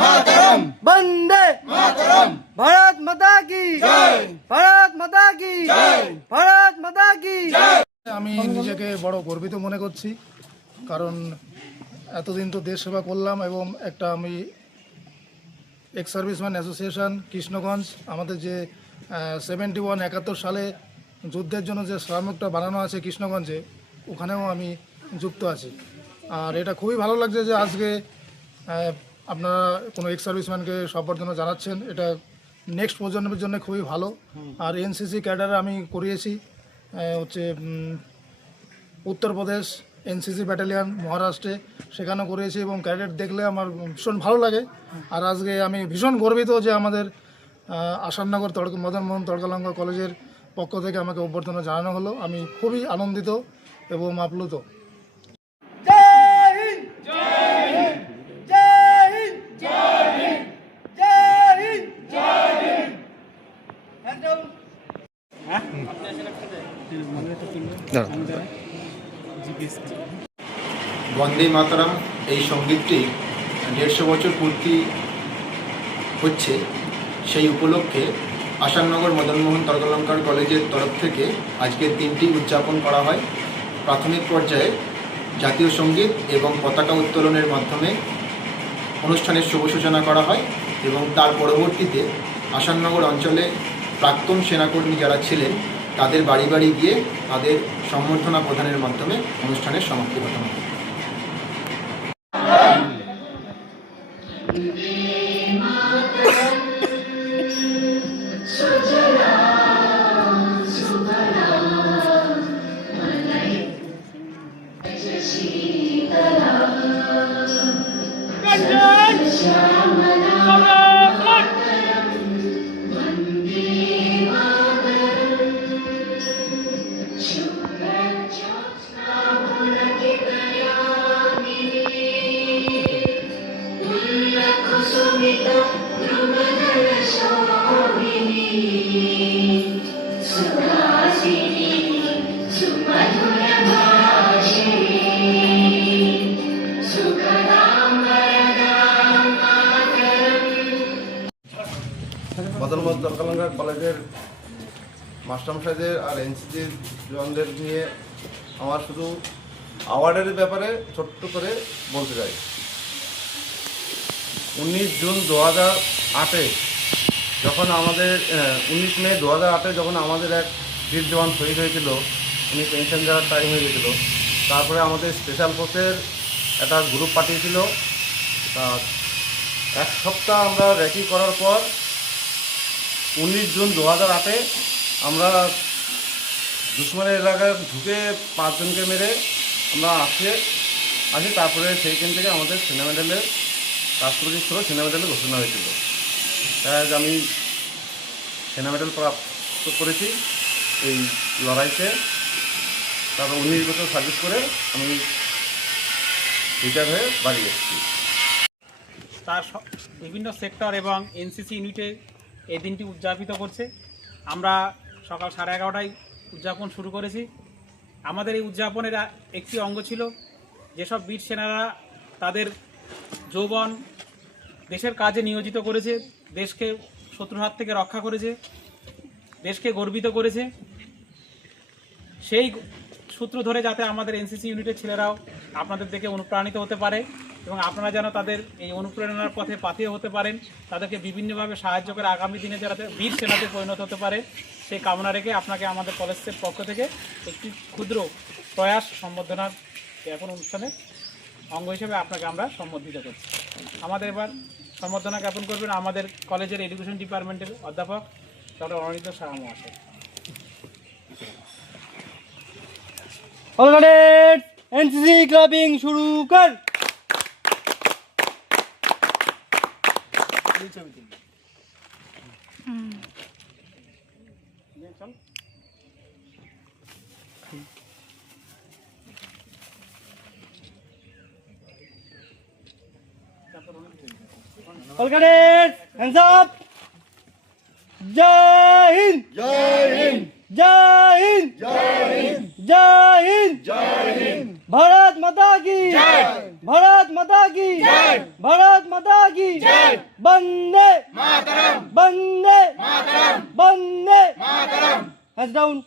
मातरम वंदे मातरम भारत माता की जय भारत माता की जय भारत माता की আমি নিজেকে বড় গর্বিত মনে করছি, কারণ এতদিন তো দেশ সেবা করলাম এবং একটা আমি এক্স সার্ভিসম্যান অ্যাসোসিয়েশন কৃষ্ণগঞ্জ আমাদের যে 71 সালে যুদ্ধের জন্য যে স্মারকটা বানানো আছে কৃষ্ণগঞ্জে, ওখানেও আমি যুক্ত আছি। আর এটা খুবই ভালো লাগছে যে আজকে আপনারা কোনো এক্স সার্ভিসম্যানকে সম্বর্ধনা জানাচ্ছেন। এটা নেক্সট প্রজন্মের জন্য খুবই ভালো। আর এনসিসি ক্যাডারে আমি করিয়েছি হচ্ছে উত্তরপ্রদেশ এনসিসি ব্যাটালিয়ন মহারাষ্ট্রে, সেখানেও করিয়েছি এবং ক্যাডেট দেখলে আমার ভীষণ ভালো লাগে। আর আজকে আমি ভীষণ গর্বিত যে আমাদের আসাননগর মদন মোহন তড়কালঙ্কা কলেজের পক্ষ থেকে আমাকে অভ্যর্থনা জানানো হলো। আমি খুবই আনন্দিত এবং আপ্লুত। বন্দে মাতরম এই সঙ্গীতটি 150 বছর পূর্তি হচ্ছে, সেই উপলক্ষে আসাননগর মদনমোহন তর্কালঙ্কার কলেজের তরফ থেকে আজকের দিনটি উদযাপন করা হয়। প্রাথমিক পর্যায়ে জাতীয় সঙ্গীত এবং পতাকা উত্তোলনের মাধ্যমে অনুষ্ঠানের শুভ সূচনা করা হয় এবং তার পরবর্তীতে আসাননগর অঞ্চলে প্রাক্তন সেনাকর্মী যারা ছিলেন তাদের বাড়ি বাড়ি গিয়ে তাদের সম্বর্ধনা প্রদানের মাধ্যমে অনুষ্ঠানের সমাপ্তি ঘটানো হয়। মদনমোহন তর্কালঙ্কা কলেজের মাস্টারমশাইদের আর এনসিসির জওয়ানদের নিয়ে আমার শুধু অ্যাওয়ার্ডের ব্যাপারে ছোট্ট করে বলতে চাই। 19 জুন 2008-এ যখন আমাদের 19 মে 2008-এ যখন আমাদের এক বীর জওয়ান শহীদ হয়েছিল, উনি পেনশন যাওয়ার টাইম হয়ে গেছিলো। তারপরে আমাদের স্পেশাল ফোর্সের একটা গ্রুপ পাঠিয়েছিল। তা এক সপ্তাহ আমরা র্যাকি করার পর 19 জুন 2008-এ আমরা দুশ্মনের এলাকায় ঢুকে 5 জনকে মেরে আমরা আসি। তারপরে সেইখান থেকে আমাদের সেনা মেডেলের রাষ্ট্রপতি স্তরে সেনা মেডেলের ঘোষণা হয়েছিল। তাই আমি সেনা মেডেল প্রাপ্ত করেছি এই লড়াইতে। তারপর 19 বছর সার্ভিস করে আমি রিটায়ার হয়ে বাড়ি এসেছি। তার বিভিন্ন সেক্টর এবং এনসিসি ইউনিটে এই দিনটি উদযাপিত করছে। আমরা সকাল 11:30টায় উদযাপন শুরু করেছি। আমাদের এই উদযাপনের একটি অঙ্গ ছিল যেসব বীর সেনারা তাদের যৌবন দেশের কাজে নিয়োজিত করেছে, দেশকে শত্রুর হাত থেকে রক্ষা করেছে, দেশকে গর্বিত করেছে, সেই সূত্র ধরে যাতে আমাদের এনসিসি ইউনিটের ছেলেরাও আপনাদের দেখে অনুপ্রাণিত হতে পারে এবং আপনারা যেন তাদের এই অনুপ্রেরণার পথে পাথেয় হতে পারেন, তাদেরকে বিভিন্নভাবে সাহায্য করে আগামী দিনে যারা বীর সেনাতে পরিণত হতে পারে, সেই কামনা রেখে আপনাকে আমাদের কলেজের পক্ষ থেকে একটি ক্ষুদ্র প্রয়াস সম্বর্ধনার জ্ঞাপন অনুষ্ঠানের অঙ্গ হিসেবে আপনাকে আমরা সম্বর্ধিত করছি। আমাদের এবার সম্বর্ধনা জ্ঞাপন করবেন আমাদের কলেজের এডুকেশন ডিপার্টমেন্টের অধ্যাপক ডক্টর অনিন্দ সাহা মহাশয়। ऑल कैडेट्स एनसीसी क्लबिंग शुरू कर। All cadets hands up. जय हिंद जय हिंद जय हिंद जय हिंद जय हिंद जय हिंद। भारत माता की भारत माता की भारत माता की वंदे वंदे वंदे हैंड्स डाउन।